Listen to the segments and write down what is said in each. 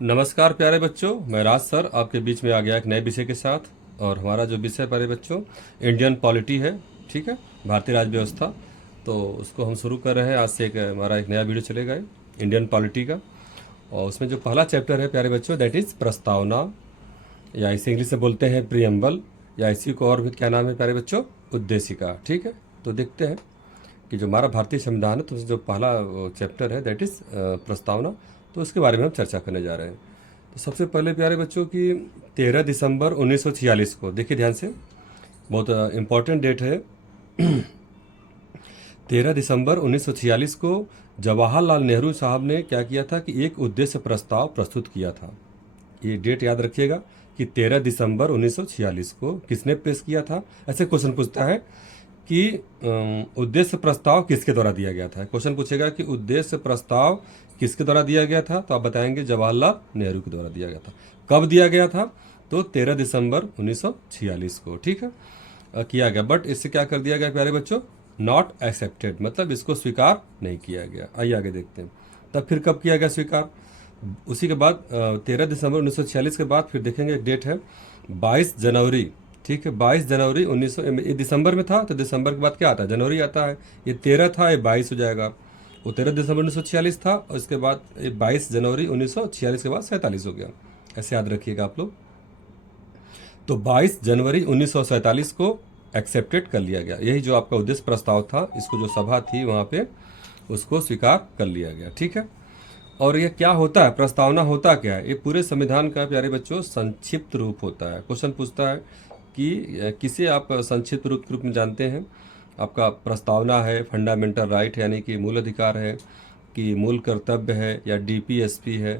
नमस्कार प्यारे बच्चों, मैं राज सर आपके बीच में आ गया एक नए विषय के साथ। और हमारा जो विषय प्यारे बच्चों इंडियन पॉलिटी है, ठीक है, भारतीय राज्य व्यवस्था। तो उसको हम शुरू कर रहे हैं। आज से हमारा एक नया वीडियो चलेगा इंडियन पॉलिटी का। और उसमें जो पहला चैप्टर है प्यारे बच्चों, दैट इज़ प्रस्तावना, या इसे इंग्लिश में बोलते हैं प्रियम्बल, या इसी को और भी क्या नाम है प्यारे बच्चों, उद्देशिका। ठीक है, तो देखते हैं कि जो हमारा भारतीय संविधान है तो जो पहला चैप्टर है दैट इज़ प्रस्तावना, तो उसके बारे में हम चर्चा करने जा रहे हैं। तो सबसे पहले प्यारे बच्चों की 13 दिसंबर 1946 को देखिए ध्यान से, बहुत इम्पोर्टेंट डेट है। 13 दिसंबर 1946 को जवाहरलाल नेहरू साहब ने क्या किया था कि एक उद्देश्य प्रस्ताव प्रस्तुत किया था। ये डेट याद रखिएगा कि 13 दिसंबर 1946 को किसने पेश किया था। ऐसे क्वेश्चन पूछता है कि उद्देश्य प्रस्ताव किसके द्वारा दिया गया था। क्वेश्चन पूछेगा कि उद्देश्य प्रस्ताव किसके द्वारा दिया गया था, तो आप बताएंगे जवाहरलाल नेहरू के द्वारा दिया गया था। कब दिया गया था, तो 13 दिसंबर 1946 को, ठीक है, किया गया। बट इससे क्या कर दिया गया प्यारे बच्चों, नॉट एक्सेप्टेड, मतलब इसको स्वीकार नहीं किया गया। आइए आगे देखते हैं। तब फिर कब किया गया स्वीकार, उसी के बाद 13 दिसंबर 1946 के बाद फिर देखेंगे एक डेट है 22 जनवरी, ठीक है, 22 जनवरी 1900, ये दिसंबर में था तो दिसंबर के बाद क्या आता है, जनवरी आता है। ये 13 था, ये 22 हो जाएगा। वो 13 दिसंबर 1946 था और इसके बाद 22 जनवरी 1946 के बाद 47 हो गया। ऐसे याद रखिएगा आप लोग। तो 22 जनवरी 1947 को एक्सेप्टेड कर लिया गया। यही जो आपका उद्देश्य प्रस्ताव था, इसको जो सभा थी वहाँ पे उसको स्वीकार कर लिया गया, ठीक है। और ये क्या होता है, प्रस्तावना होता क्या है, ये पूरे संविधान का प्यारे बच्चों संक्षिप्त रूप होता है। क्वेश्चन पूछता है कि किसे आप संक्षिप्त रूप में जानते हैं। आपका प्रस्तावना है, फंडामेंटल राइट यानी कि मूल अधिकार है, कि मूल कर्तव्य है, या डीपीएसपी है,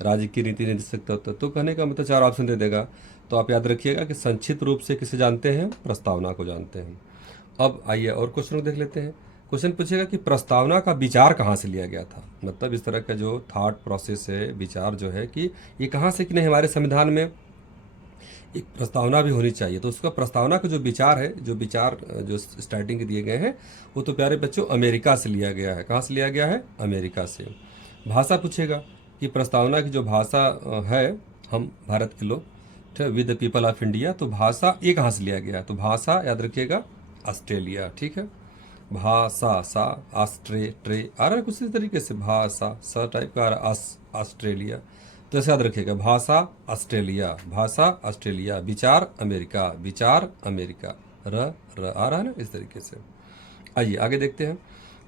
राज्य की नीति निर्देशक तत्व। तो कहने का मतलब 4 ऑप्शन दे देगा। तो आप याद रखिएगा कि संक्षिप्त रूप से किसे जानते हैं, प्रस्तावना को जानते हैं। अब आइए और क्वेश्चन को देख लेते हैं। क्वेश्चन पूछेगा कि प्रस्तावना का विचार कहाँ से लिया गया था। मतलब इस तरह का जो थॉट प्रोसेस है, विचार जो है कि ये कहाँ से, कि नहीं हमारे संविधान में एक प्रस्तावना भी होनी चाहिए। तो उसका प्रस्तावना का जो विचार है, जो विचार जो स्टार्टिंग के दिए गए हैं, वो तो प्यारे बच्चों अमेरिका से लिया गया है। कहाँ से लिया गया है, अमेरिका से। भाषा पूछेगा कि प्रस्तावना की जो भाषा है, हम भारत के लोग, ठीक है, with the people of India, तो भाषा ये कहाँ से लिया गया है, तो भाषा याद रखिएगा ऑस्ट्रेलिया, ठीक है। भाषा सा आस्ट्रे ट्रे आ रहा है कुछ इस तरीके से, भाषा सा टाइप का आ रहा है, ऑस्ट्रेलिया। तो ऐसे याद रखिएगा, भाषा ऑस्ट्रेलिया, भाषा ऑस्ट्रेलिया, विचार अमेरिका, विचार अमेरिका, र आ रहा है ना इस तरीके से। आइए आगे देखते हैं।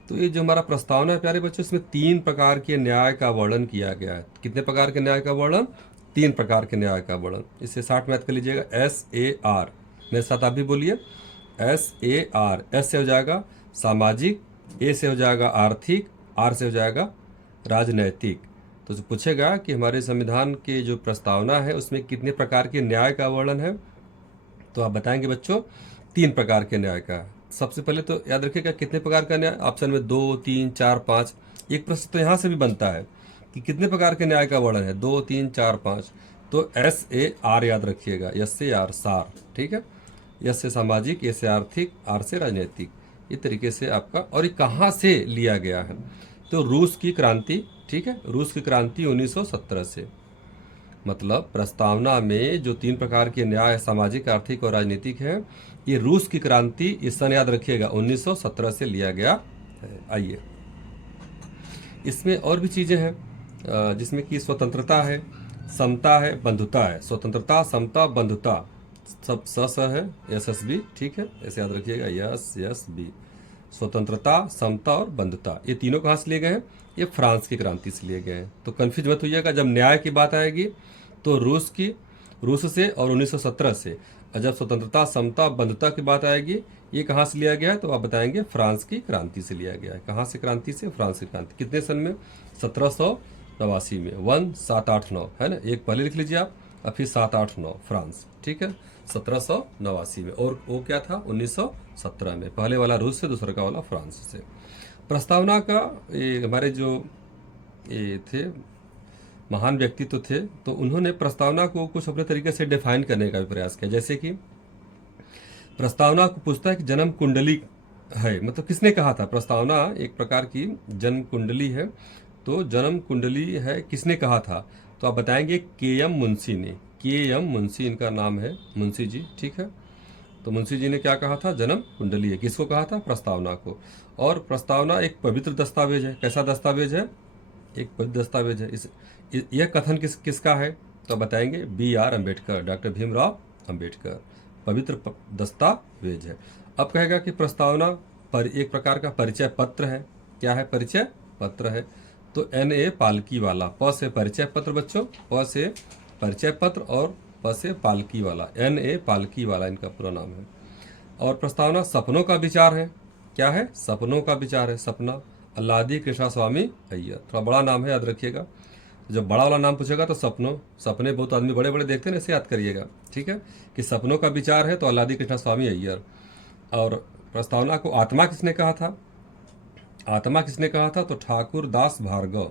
तो ये जो हमारा प्रस्तावना है प्यारे बच्चों, इसमें 3 प्रकार के न्याय का वर्णन किया गया है। कितने प्रकार के न्याय का वर्णन, 3 प्रकार के न्याय का वर्णन। इसे 60 में याद कर लीजिएगा, SAR, मेरे साथ आप भी बोलिए, SAR। एस से हो जाएगा सामाजिक, ए से हो जाएगा आर्थिक, आर से हो जाएगा राजनैतिक। तो पूछेगा कि हमारे संविधान के जो प्रस्तावना है उसमें कितने प्रकार के न्याय का वर्णन है, तो आप बताएंगे बच्चों 3 प्रकार के न्याय का। सबसे पहले तो याद रखिएगा कितने प्रकार का न्याय, ऑप्शन में 2, 3, 4, 5। एक प्रश्न तो यहाँ से भी बनता है कि कितने प्रकार के न्याय का वर्णन है, 2, 3, 4, 5। तो SAR याद रखिएगा, SAR सार, ठीक है। एस से सामाजिक, ए से आर्थिक, आर से राजनीतिक। इस तरीके से आपका, और ये कहाँ से लिया गया है, तो रूस की क्रांति, ठीक है, रूस की क्रांति 1917 से। मतलब प्रस्तावना में जो 3 प्रकार के न्याय, सामाजिक, आर्थिक और राजनीतिक है, ये रूस की क्रांति, इस सन याद रखिएगा 1917 से लिया गया है। आइए, इसमें और भी चीज़ें हैं जिसमें कि स्वतंत्रता है, समता है, बंधुता है। स्वतंत्रता, समता, बंधुता सब स है, SSB, ठीक है, ऐसे याद रखिएगा, SSB। स्वतंत्रता, समता और बंधुता, ये तीनों कहाँ से लिए गए हैं, ये फ्रांस की क्रांति से लिए गए हैं। तो कन्फ्यूज मत होइएगा, जब न्याय की बात आएगी तो रूस से और 1917 से। और जब स्वतंत्रता, समता, बंधुता की बात आएगी, ये कहाँ से लिया गया है, तो आप बताएंगे फ्रांस की क्रांति से लिया गया है। कहाँ से क्रांति से, फ्रांस की क्रांति। कितने सन में, 1789 में, 1789 है ना, एक पहले लिख लीजिए आप, और फिर 789 फ्रांस, ठीक है, 1789 में। और वो क्या था, 1917 में। पहले वाला रूस से, दूसरा का वाला फ्रांस से। प्रस्तावना का ये हमारे जो ये थे महान व्यक्तित्व थे, तो उन्होंने प्रस्तावना को कुछ अपने तरीके से डिफाइन करने का भी प्रयास किया। जैसे कि प्रस्तावना को पूछता है कि जन्म कुंडली है, मतलब किसने कहा था। प्रस्तावना एक प्रकार की जन्म कुंडली है, तो जन्म कुंडली है, किसने कहा था, तो आप बताएंगे के एम मुंशी ने, के एम मुंशी इनका नाम है, मुंशी जी, ठीक है। तो मुंशी जी ने क्या कहा था, जन्म कुंडली है, किसको कहा था, प्रस्तावना को। और प्रस्तावना एक पवित्र दस्तावेज है। कैसा दस्तावेज है, एक पवित्र दस्तावेज है। यह कथन किसका है, तो बताएंगे B R Ambedkar, doctor Bhimrao Ambedkar, पवित्र दस्तावेज है। अब कहेगा कि प्रस्तावना पर एक प्रकार का परिचय पत्र है। क्या है, परिचय पत्र है। तो एन ए पालकी वाला, प से परिचय पत्र बच्चों, प से परिचय पत्र और प से पालकी वाला, एन ए पालकी वाला इनका पूरा नाम है। और प्रस्तावना सपनों का विचार है। क्या है, सपनों का विचार है, सपना, अल्लादी कृष्णा स्वामी अय्यर। थोड़ा बड़ा नाम है, याद रखिएगा। जब बड़ा वाला नाम पूछेगा तो सपनों, सपने बहुत आदमी बड़े बड़े देखते हैं ना, इसे याद करिएगा, ठीक है, कि सपनों का विचार है तो अल्लादी कृष्णा स्वामी अय्यर। और प्रस्तावना को आत्मा किसने कहा था, आत्मा किसने कहा था, तो ठाकुर दास भार्गव,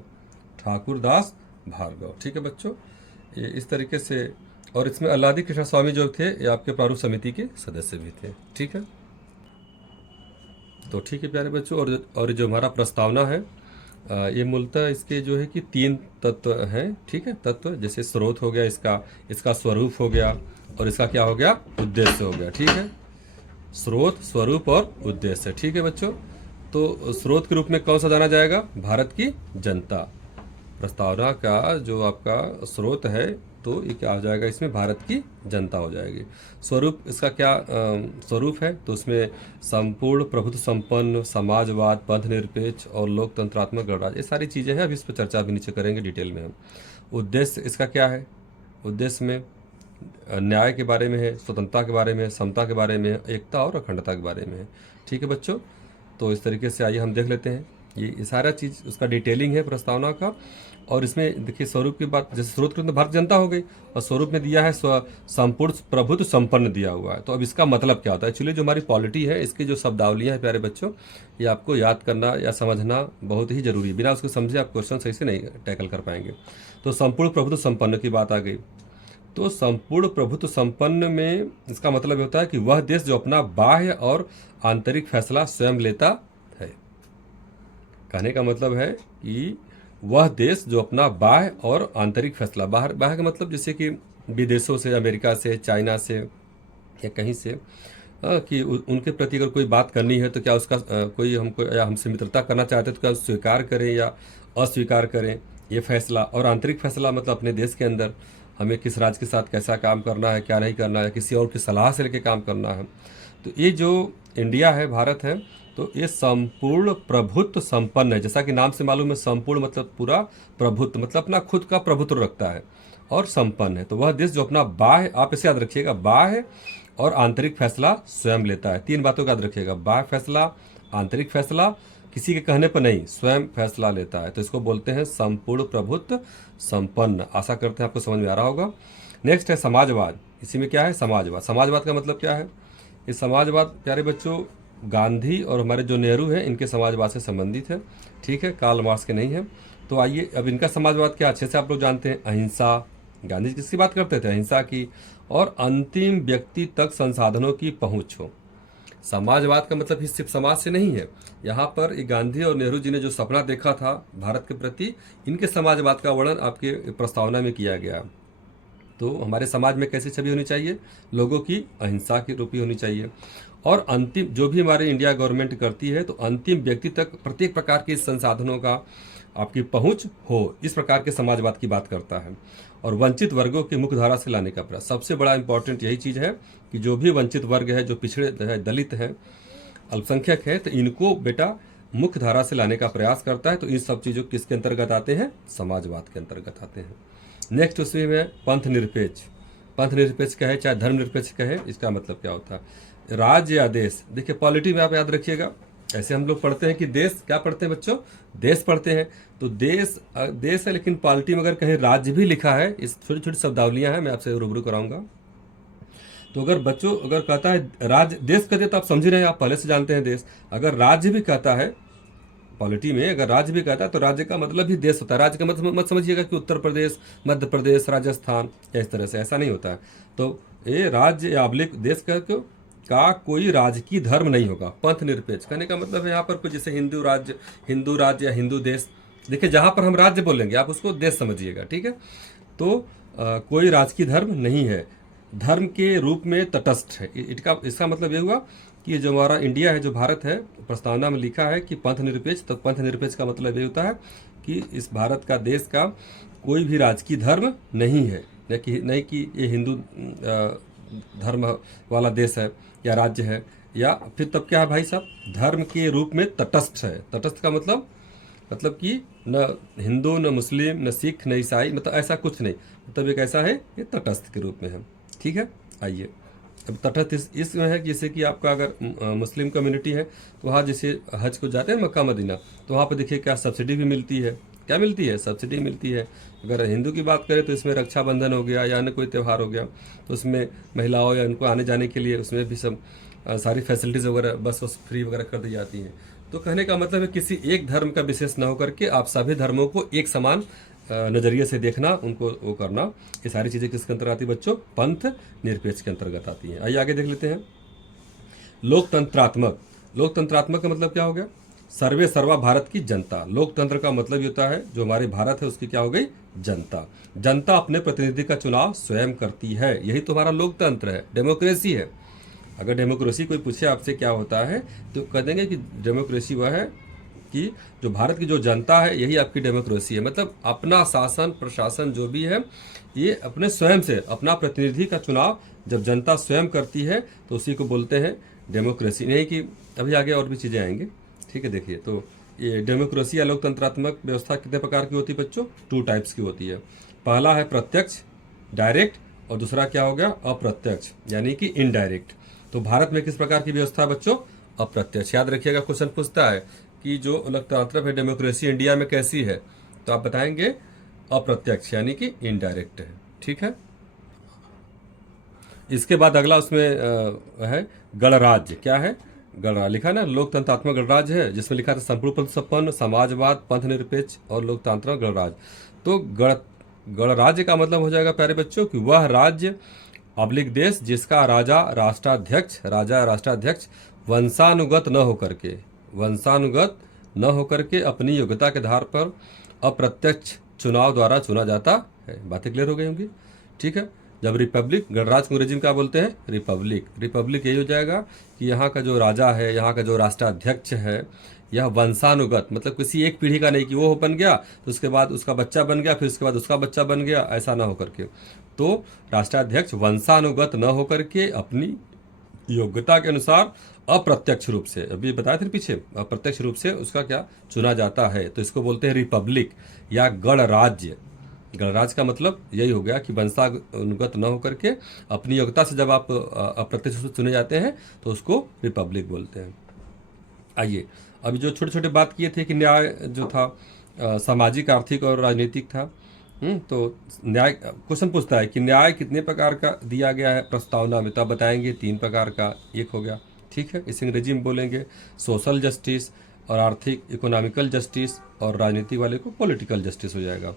ठाकुर दास भार्गव, ठीक है बच्चों। ये इस तरीके से, और इसमें अल्लादी कृष्ण स्वामी जो थे ये आपके प्रारूप समिति के सदस्य भी थे, ठीक है। तो ठीक है प्यारे बच्चों, और जो हमारा प्रस्तावना है ये मूलतः इसके जो है कि 3 तत्व हैं, ठीक है। तत्व जैसे स्रोत हो गया इसका स्वरूप हो गया, और इसका क्या हो गया, उद्देश्य हो गया, ठीक है। स्रोत, स्वरूप और उद्देश्य, ठीक है बच्चों। तो स्रोत के रूप में कौन सा जाना जाएगा, भारत की जनता। प्रस्तावना का जो आपका स्रोत है तो ये क्या हो जाएगा, इसमें भारत की जनता हो जाएगी। स्वरूप इसका क्या स्वरूप है, तो उसमें संपूर्ण प्रभुत्व संपन्न समाजवाद, पंथ निरपेक्ष और लोकतंत्रात्मक गणराज्य, ये सारी चीज़ें हैं। अभी इस पर चर्चा भी नीचे करेंगे डिटेल में हम। उद्देश्य इसका क्या है, उद्देश्य में न्याय के बारे में है, स्वतंत्रता के बारे में है, समता के बारे में है, एकता और अखंडता के बारे में है, ठीक है बच्चों। तो इस तरीके से आइए हम देख लेते हैं, ये सारा चीज़ उसका डिटेलिंग है प्रस्तावना का। और इसमें देखिए स्वरूप की बात, जैसे स्रोत के अंदर भारत जनता हो गई, और स्वरूप में दिया है संपूर्ण प्रभुत्व संपन्न दिया हुआ है। तो अब इसका मतलब क्या होता है, एक्चुअली जो हमारी पॉलिटी है इसकी जो शब्दावलियाँ हैं प्यारे बच्चों, ये आपको याद करना या समझना बहुत ही जरूरी है। बिना उसको समझे आप क्वेश्चन सही से नहीं टैकल कर पाएंगे। तो संपूर्ण प्रभुत्व संपन्न की बात आ गई। तो संपूर्ण प्रभुत्व संपन्न में इसका मतलब होता है कि वह देश जो अपना बाह्य और आंतरिक फैसला स्वयं लेता है। कहने का मतलब है कि वह देश जो अपना बाह्य और आंतरिक फैसला, बाहर बाह्य का मतलब जैसे कि विदेशों से, अमेरिका से, चाइना से या कहीं से, कि उनके प्रति अगर कोई बात करनी है तो क्या उसका कोई हमको या हमसे मित्रता करना चाहते हैं तो क्या स्वीकार करें या अस्वीकार करें, ये फैसला। और आंतरिक फैसला मतलब अपने देश के अंदर हमें किस राज्य के साथ कैसा काम करना है, क्या नहीं करना है, किसी और की सलाह से लेकर काम करना है। तो ये जो इंडिया है, भारत है, तो ये संपूर्ण प्रभुत्व संपन्न है। जैसा कि नाम से मालूम है, संपूर्ण मतलब पूरा, प्रभुत्व मतलब अपना खुद का प्रभुत्व रखता है, और संपन्न है। तो वह देश जो अपना बाह्य, आप इसे याद रखिएगा, बाह्य और आंतरिक फैसला स्वयं लेता है। 3 बातों का याद रखिएगा, बाह्य फैसला, आंतरिक फैसला, किसी के कहने पर नहीं, स्वयं फैसला लेता है। तो इसको बोलते हैं संपूर्ण प्रभुत्व संपन्न। आशा करते हैं आपको समझ में आ रहा होगा। नेक्स्ट है समाजवाद। इसी में क्या है, समाजवाद। समाजवाद का मतलब क्या है, ये समाजवाद प्यारे बच्चों गांधी और हमारे जो नेहरू हैं इनके समाजवाद से संबंधित है, ठीक है, कार्ल मार्क्स के नहीं है। तो आइए अब इनका समाजवाद क्या, अच्छे से आप लोग जानते हैं, अहिंसा। गांधी जी किसकी बात करते थे, अहिंसा की, और अंतिम व्यक्ति तक संसाधनों की पहुंच हो। समाजवाद का मतलब ही सिर्फ समाज से नहीं है। यहाँ पर गांधी और नेहरू जी ने जो सपना देखा था भारत के प्रति, इनके समाजवाद का वर्णन आपके प्रस्तावना में किया गया। तो हमारे समाज में कैसी छवि होनी चाहिए, लोगों की अहिंसा की रूपी होनी चाहिए। और अंतिम जो भी हमारी इंडिया गवर्नमेंट करती है तो अंतिम व्यक्ति तक प्रत्येक प्रकार के संसाधनों का आपकी पहुंच हो, इस प्रकार के समाजवाद की बात करता है। और वंचित वर्गों की मुख्य धारा से लाने का प्रयास, सबसे बड़ा इंपॉर्टेंट यही चीज़ है कि जो भी वंचित वर्ग है, जो पिछड़े है, दलित है, अल्पसंख्यक है, तो इनको बेटा मुख्य धारा से लाने का प्रयास करता है। तो इन सब चीज़ों किसके अंतर्गत आते हैं, समाजवाद के अंतर्गत आते हैं। नेक्स्ट उसमें है पंथ निरपेक्ष। पंथ निरपेक्ष कहे चाहे धर्म निरपेक्ष कहे, इसका मतलब क्या होता है, राज्य या देश। देखिए पॉलिटी में आप याद रखिएगा, ऐसे हम लोग पढ़ते हैं कि देश, क्या पढ़ते हैं बच्चों, देश पढ़ते हैं। तो देश देश है, लेकिन पॉलिटी में अगर कहीं राज्य भी लिखा है, इस छोटी छोटी शब्दावलियां हैं, मैं आपसे रूबरू कराऊंगा। तो अगर बच्चों अगर कहता है राज्य, देश कहते तो आप समझ रहे हैं, आप पहले से जानते हैं देश। अगर राज्य भी कहता है पॉलिटी में, अगर राज्य भी कहता है तो राज्य का मतलब ही देश होता है। राज्य का मतलब मत समझिएगा कि उत्तर प्रदेश, मध्य प्रदेश, राजस्थान, इस तरह से, ऐसा नहीं होता है। तो ये राज्य या अब्लिक देश का कोई राजकीय धर्म नहीं होगा। पंथ निरपेक्ष कहने का मतलब है यहाँ पर कोई जैसे हिंदू राज्य या हिंदू देश, देखिए जहाँ पर हम राज्य बोलेंगे आप उसको देश समझिएगा, ठीक है। तो कोई राजकीय धर्म नहीं है, धर्म के रूप में तटस्थ है। इसका मतलब ये हुआ कि जो हमारा इंडिया है, जो भारत है, प्रस्तावना में लिखा है कि पंथ निरपेक्ष। तो पंथ निरपेक्ष का मतलब ये होता है कि इस भारत का, देश का कोई भी राजकीय धर्म नहीं है, नहीं कि ये हिंदू धर्म वाला देश है या राज्य है, या फिर तब क्या है भाई साहब, धर्म के रूप में तटस्थ है। तटस्थ का मतलब कि न हिंदू, न मुस्लिम, न सिख, न ईसाई, मतलब ऐसा कुछ नहीं, मतलब एक ऐसा है, ये तटस्थ के रूप में है। ठीक है, आइए अब तटस्थ इसमें है कि जैसे कि आपका अगर मुस्लिम कम्युनिटी है तो वहाँ जैसे हज को जाते हैं मक्का मदीना, तो वहाँ पर देखिए क्या सब्सिडी भी मिलती है। क्या मिलती है? सब्सिडी मिलती है। अगर हिंदू की बात करें तो इसमें रक्षाबंधन हो गया या अन्य कोई त्यौहार हो गया, तो उसमें महिलाओं या उनको आने जाने के लिए उसमें भी सब सारी फैसिलिटीज़ वगैरह, बस फ्री वगैरह कर दी जाती हैं। तो कहने का मतलब है किसी एक धर्म का विशेष न होकर के आप सभी धर्मों को एक समान नज़रिए से देखना, उनको वो करना, ये सारी चीज़ें किसके अंतर्गत आती है बच्चों? पंथ निरपेक्ष के अंतर्गत आती हैं। आइए आगे देख लेते हैं। लोकतंत्रात्मक। लोकतंत्रात्मक का मतलब क्या हो गया? सर्वे सर्वा भारत की जनता। लोकतंत्र का मतलब ये होता है जो हमारे भारत है उसकी क्या हो गई? जनता। जनता अपने प्रतिनिधि का चुनाव स्वयं करती है, यही तो हमारा लोकतंत्र है, डेमोक्रेसी है। अगर डेमोक्रेसी कोई पूछे आपसे क्या होता है तो कह देंगे कि डेमोक्रेसी वह है कि जो भारत की जो जनता है यही आपकी डेमोक्रेसी है। मतलब अपना शासन प्रशासन जो भी है ये अपने स्वयं से, अपना प्रतिनिधि का चुनाव जब जनता स्वयं करती है तो उसी को बोलते हैं डेमोक्रेसी। नहीं कि अभी आगे और भी चीज़ें आएंगी। ठीक है, देखिए तो ये डेमोक्रेसी या लोकतंत्रात्मक व्यवस्था कितने प्रकार की होती है बच्चों? 2 टाइप्स की होती है। पहला है प्रत्यक्ष, डायरेक्ट, और दूसरा क्या हो गया? अप्रत्यक्ष, यानी कि इनडायरेक्ट। तो भारत में किस प्रकार की व्यवस्था है बच्चों? अप्रत्यक्ष। याद रखिएगा, क्वेश्चन पूछता है कि जो लोकतंत्र है, डेमोक्रेसी इंडिया में कैसी है, तो आप बताएंगे अप्रत्यक्ष, यानी कि इनडायरेक्ट है। ठीक है, इसके बाद अगला उसमें है गणराज्य। क्या है? गणराज्य लिखा ना, लोकतंत्रात्मक गणराज्य है, जिसमें लिखा था संपूर्ण संपन्न समाजवाद, पंथ निरपेक्ष और लोकतांत्रिक गणराज्य। तो गणराज्य का मतलब हो जाएगा प्यारे बच्चों कि वह राज्य अब्लिक देश जिसका राजा राष्ट्राध्यक्ष वंशानुगत न होकर के अपनी योग्यता के आधार पर अप्रत्यक्ष चुनाव द्वारा चुना जाता है। बातें क्लियर हो गई होंगी। ठीक है, जब रिपब्लिक, गणराज्य को अंग्रेजी में क्या बोलते हैं? रिपब्लिक यही हो जाएगा कि यहाँ का जो राजा है, यहाँ का जो राष्ट्राध्यक्ष है, यह वंशानुगत, मतलब किसी एक पीढ़ी का नहीं कि वो बन गया तो उसके बाद उसका बच्चा बन गया, फिर उसके बाद उसका बच्चा बन गया, ऐसा ना होकर के। तो राष्ट्राध्यक्ष वंशानुगत न होकर के अपनी योग्यता के अनुसार अप्रत्यक्ष रूप से, अभी बताया था पीछे, अप्रत्यक्ष रूप से उसका क्या चुना जाता है। तो इसको बोलते हैं रिपब्लिक या गणराज्य। गणराज्य का मतलब यही हो गया कि वंशानुगत न होकर के अपनी योग्यता से जब आप अप्रत्यक्ष रूप से चुने जाते हैं तो उसको रिपब्लिक बोलते हैं। आइए, अभी जो छोटे छोटे बात किए थे कि न्याय जो था सामाजिक, आर्थिक और राजनीतिक था। तो न्याय, क्वेश्चन पूछता है कि न्याय कितने प्रकार का दिया गया है प्रस्तावना में, तो आप बताएंगे 3 प्रकार का। एक हो गया, ठीक है, इसे अंग्रेजी में बोलेंगे सोशल जस्टिस, और आर्थिक इकोनॉमिकल जस्टिस, और राजनीतिक वाले को पॉलिटिकल जस्टिस हो जाएगा।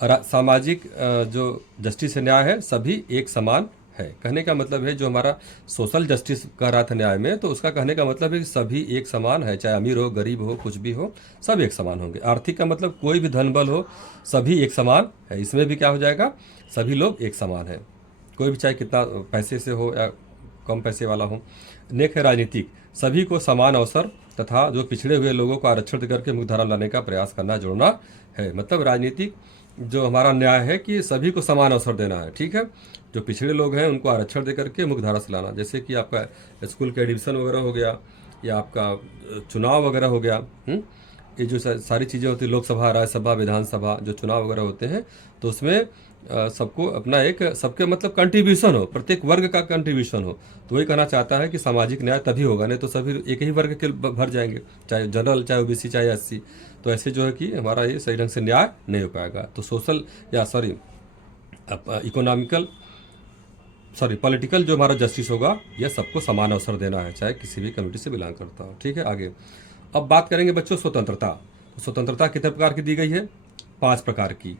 और सामाजिक जो जस्टिस है, न्याय है, सभी एक समान है। कहने का मतलब है जो हमारा सोशल जस्टिस कह रहा था न्याय में, तो उसका कहने का मतलब है कि सभी एक समान है, चाहे अमीर हो, गरीब हो, कुछ भी हो, सब एक समान होंगे। आर्थिक का मतलब कोई भी धन बल हो, सभी एक समान है। इसमें भी क्या हो जाएगा? सभी लोग एक समान है, कोई भी चाहे कितना पैसे से हो या कम पैसे वाला हो। नेक है राजनीतिक, सभी को समान अवसर तथा जो पिछड़े हुए लोगों को आरक्षण करके मुख्यधारा लाने का प्रयास करना, जोड़ना है। मतलब राजनीतिक जो हमारा न्याय है कि सभी को समान अवसर देना है। ठीक है, जो पिछड़े लोग हैं उनको आरक्षण दे करके मुख्यधारा से लाना, जैसे कि आपका स्कूल के एडमिशन वगैरह हो गया या आपका चुनाव वगैरह हो गया। ये जो सारी चीज़ें होती है, लोकसभा, राज्यसभा, विधानसभा, जो चुनाव वगैरह होते हैं, तो उसमें सबको अपना एक, सबके मतलब कंट्रीब्यूशन हो, प्रत्येक वर्ग का कंट्रीब्यूशन हो। तो वही कहना चाहता है कि सामाजिक न्याय तभी होगा, नहीं तो सभी एक ही वर्ग के भर जाएंगे, चाहे जनरल, चाहे ओबीसी, चाहे एससी। तो ऐसे जो है कि हमारा ये सही ढंग से न्याय नहीं हो पाएगा। तो सोशल या पॉलिटिकल जो हमारा जस्टिस होगा, यह सबको समान अवसर देना है, चाहे किसी भी कम्युनिटी से बिलोंग करता हो। ठीक है, आगे अब बात करेंगे बच्चों स्वतंत्रता। तो स्वतंत्रता कितने प्रकार की दी गई है? 5 प्रकार की।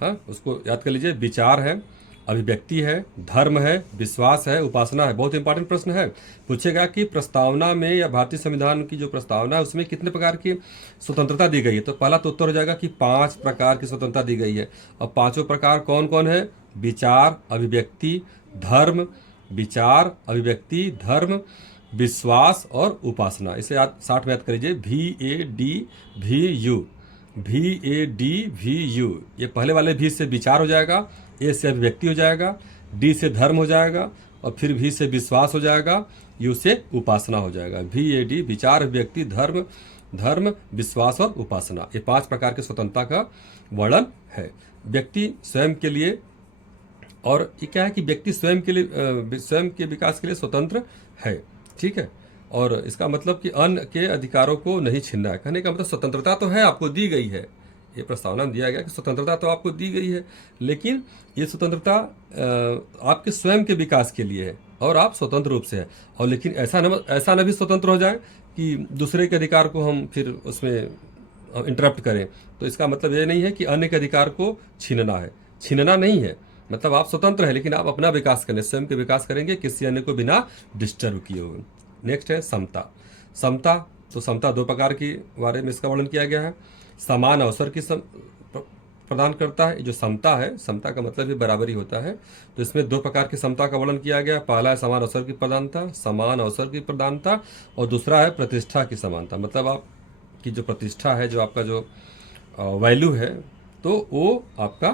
हाँ, उसको याद कर लीजिए। विचार है, अभिव्यक्ति है, धर्म है, विश्वास है, उपासना है। बहुत इंपॉर्टेंट प्रश्न है। पूछेगा कि प्रस्तावना में या भारतीय संविधान की जो प्रस्तावना है उसमें कितने प्रकार की स्वतंत्रता दी गई है। तो पहला तो उत्तर हो जाएगा कि 5 प्रकार की स्वतंत्रता दी गई है। और 5 प्रकार कौन कौन है? विचार, अभिव्यक्ति, धर्म, विचार, अभिव्यक्ति, धर्म, विश्वास और उपासना। इसे याद 60 में याद करिए, VADVU, VADVU। ये पहले वाले V से विचार हो जाएगा, A से अभिव्यक्ति हो जाएगा, D से धर्म हो जाएगा और फिर V से विश्वास हो जाएगा, U से उपासना हो जाएगा। VAD विचार, अभिव्यक्ति, धर्म, विश्वास और उपासना। ये 5 प्रकार की स्वतंत्रता का वर्णन है व्यक्ति स्वयं के लिए। और ये क्या है कि व्यक्ति स्वयं के विकास के लिए स्वतंत्र है, ठीक है। और इसका मतलब कि अन्य के अधिकारों को नहीं छीनना है। कहने का मतलब स्वतंत्रता तो है, आपको दी गई है, ये प्रस्तावना में दिया गया कि स्वतंत्रता तो आपको दी गई है, लेकिन ये स्वतंत्रता आपके स्वयं के विकास के लिए है और आप स्वतंत्र रूप से है। और लेकिन ऐसा न भी स्वतंत्र हो जाए कि दूसरे के अधिकार को हम फिर उसमें इंटरप्ट करें। तो इसका मतलब ये नहीं है कि अन्य के अधिकार को छीनना है, छीनना नहीं है। मतलब आप स्वतंत्र है लेकिन आप अपना विकास करें, स्वयं के विकास करेंगे, किसी अन्य को बिना डिस्टर्ब किए हुए। नेक्स्ट है समता। समता, तो समता 2 प्रकार के बारे में इसका वर्णन किया गया है। समान अवसर की प्रदान करता है। जो समता है, समता का मतलब भी बराबरी होता है। तो इसमें 2 प्रकार की समता का वर्णन किया गया है। पहला है समान अवसर की प्रदानता, समान अवसर की प्रदानता, और दूसरा है प्रतिष्ठा की समानता। मतलब आपकी जो प्रतिष्ठा है, जो आपका जो वैल्यू है, तो वो आपका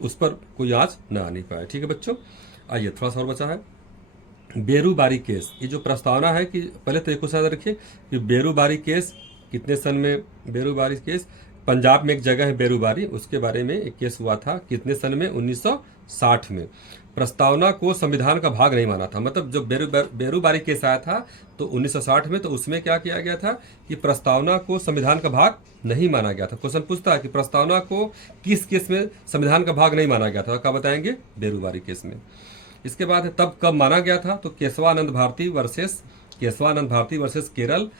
उस पर कोई आँच न आनी पाए, ठीक है बच्चों। आइए थोड़ा सा और बचा है बेरूबारी केस। ये जो प्रस्तावना है कि पहले तो एक क्वेश्चन याद रखिए कि बेरूबारी केस कितने सन में? बेरूबारी केस पंजाब में एक जगह है बेरूबारी, उसके बारे में एक केस हुआ था। कितने सन में? 1960 में। प्रस्तावना को संविधान का भाग नहीं माना था। मतलब जो बेरूबारी केस आया था तो 1960 में, तो उसमें क्या किया गया था कि प्रस्तावना को संविधान का भाग नहीं माना गया था। क्वेश्चन पूछता है कि प्रस्तावना को किस केस में संविधान का भाग नहीं माना गया था? क्या बताएंगे? बेरूबारी केस में। इसके बाद तब कब माना गया था? तो केशवानंद भारती वर्सेस केरल,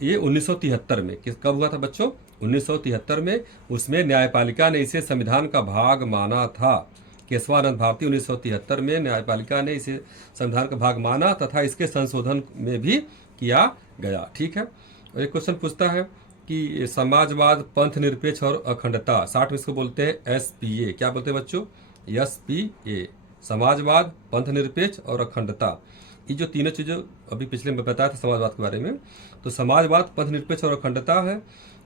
ये 1973 में। कब हुआ था बच्चों? 1973 में। उसमें न्यायपालिका ने इसे संविधान का भाग माना था। केशवानंद भारती 1973 में न्यायपालिका ने इसे संविधान का भाग माना तथा इसके संशोधन में भी किया गया, ठीक है। और एक क्वेश्चन पूछता है कि समाजवाद, पंथ निरपेक्ष और अखंडता, 60 में इसको बोलते हैं SPA। क्या बोलते हैं बच्चों? SPA, समाजवाद, पंथ निरपेक्ष और अखंडता। ये जो तीनों चीज़ें अभी पिछले में बताया था समाजवाद के बारे में, तो समाजवाद, पंथ निरपेक्ष और अखंडता है।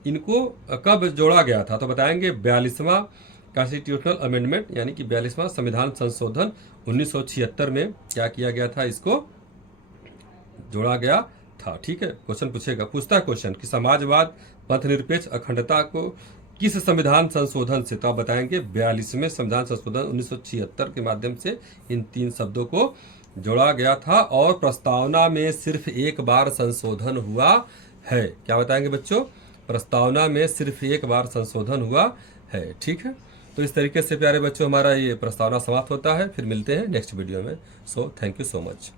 इनको कब जोड़ा गया था? तो बताएंगे 42वां कॉन्स्टिट्यूशनल अमेंडमेंट, यानी कि 42वां संविधान संशोधन 1976 में क्या किया गया था? इसको जोड़ा गया था, ठीक है। क्वेश्चन पूछता है क्वेश्चन कि समाजवाद, पंथ निरपेक्ष, अखंडता को किस संविधान संशोधन से? तो आप बताएंगे 42वें संविधान संशोधन 1976 के माध्यम से इन 3 शब्दों को जोड़ा गया था। और प्रस्तावना में सिर्फ एक बार संशोधन हुआ है। क्या बताएंगे बच्चों? प्रस्तावना में सिर्फ एक बार संशोधन हुआ है, ठीक है। तो इस तरीके से प्यारे बच्चों हमारा ये प्रस्तावना समाप्त होता है। फिर मिलते हैं नेक्स्ट वीडियो में। So thank you so much.